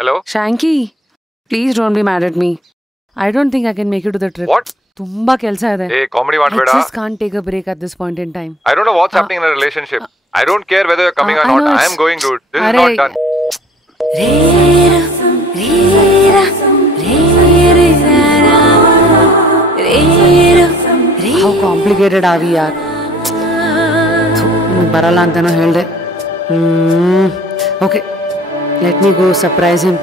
Hello? Shanky, please don't be mad at me. I don't think I can make it to the trip. What? ತುಂಬಾ ಕೆಲಸ ಇದೆ. Hey, comedy ಮಾಡಬೇಡ. I just can't take a break at this point in time. I don't know what's happening in a relationship. I don't care whether you're coming or not. I am going, dude. This is not done. How complicated are we, yaar? ಬರಲ್ಲ ಅಂತಾನೋ ಹೇಳ್ದೆ. Okay, let me go surprise him.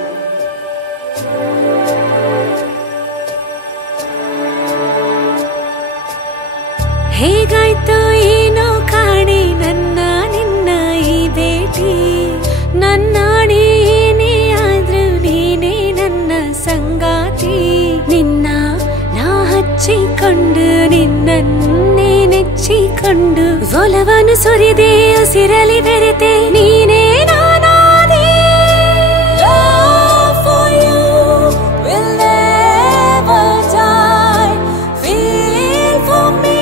ಹೇಗಾಯ್ತು ಏನೋ ಕಾಣೆ ನನ್ನ ನಿನ್ನ ಈ ಭೇಟಿ, ನನ್ನಾಣೆ ಏನೇ ಆದ್ರೂ ನೀನೇ ನನ್ನ ಸಂಗಾತಿ. ನಿನ್ನ ನಾ ಹಚ್ಚಿಕೊಂಡು ನಿನ್ನನ್ನೇ ನೆಚ್ಚಿಕೊಂಡು ಒಲವನ್ನು ಸುರಿದೆ ಉಸಿರಲಿ ಬೆರೆತೆ ನೀನೇ ನಾನಾದೆ. Love for you will never die. Feel for me,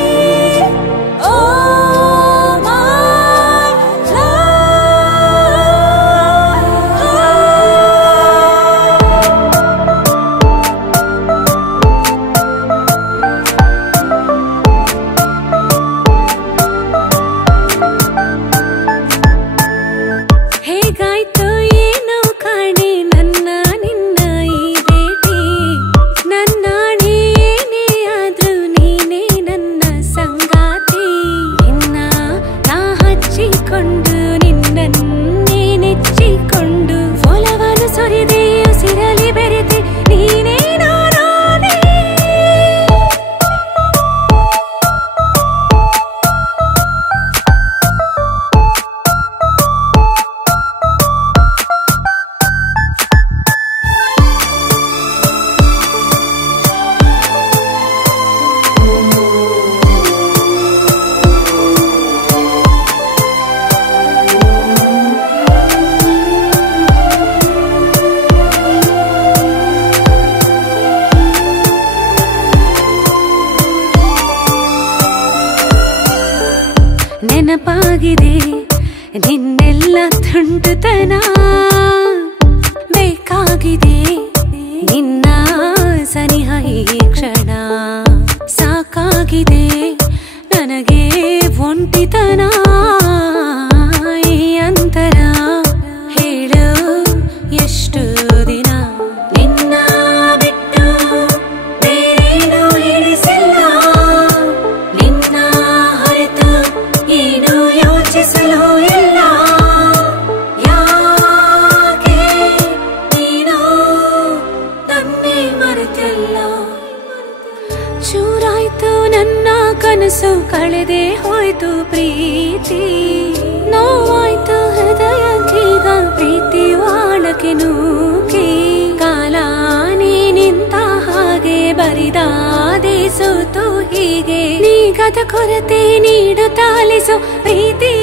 oh my love. ಹೇಗಾಯ್ತು ಏನೋ ಕಾಣೆ ನನ್ನ ನಿನ್ನ ಈ ಭೇಟಿ, ನನ್ನಾಣೆ ಏನೇ ಆದ್ರೂ ನೀನೇ ನನ್ನ ಸಂಗಾತಿ. ನಿನ್ನ ನಾ ಹಚ್ಚಿಕೊಂಡು ನಿನ್ನನ್ನೇ ನೆಚ್ಚಿಕೊಂಡು ಒಲವನ್ನು ಸುರಿದೆ ಉಸಿರಲಿ ಬೆರೆತೆ ನೀನೇ ನಾನಾದೆ. ನೆನಪಾಗಿದೆ ನಿನ್ನೆಲ್ಲ ತುಂಟುತನ, ಬೇಕಾಗಿದೆ ನಿನ್ನ ಸನಿಹ ಈ ಕ್ಷಣ. ಸಾಕಾಗಿದೆ ನನಗೆ ಒಂಟಿತನ, ಈ ಅಂತರ ಹೇಳು ಎಷ್ಟು ದಿನ. ನಿನ್ನ ಬಿಟ್ಟು ಬೇರೇನೂ ಹಿಡಿಸಿಲ್ಲ, ನಿನ್ನ ಹೊರತು ಏನು ಯೋಚಿಸಲು ಇಲ್ಲ. ಯಾಕೆ ನೀನು ನನ್ನೇ ಮರೆತಿಲ್ಲ. ಚೂರಾಯ್ತು ನನ್ನ ಕನಸು, ಕಳೆದೆ ಹೋಯ್ತು ಪ್ರೀತಿ. ನೋವಾಯ್ತು ಹೃದಯಕ್ಕೀಗ ಪ್ರೀತಿ ಆಳಕ್ಕೆ ನೂಕಿ. ಕಾಲ ನೀ ನಿಂತ ಹಾಗೆ ಬರಿದಾದೆ ಸೋತು ಹೀಗೆ. ನೀಗದ ಕೊರತೆ ನೀಡು ತಾಲಿಸು ಪ್ರೀತಿ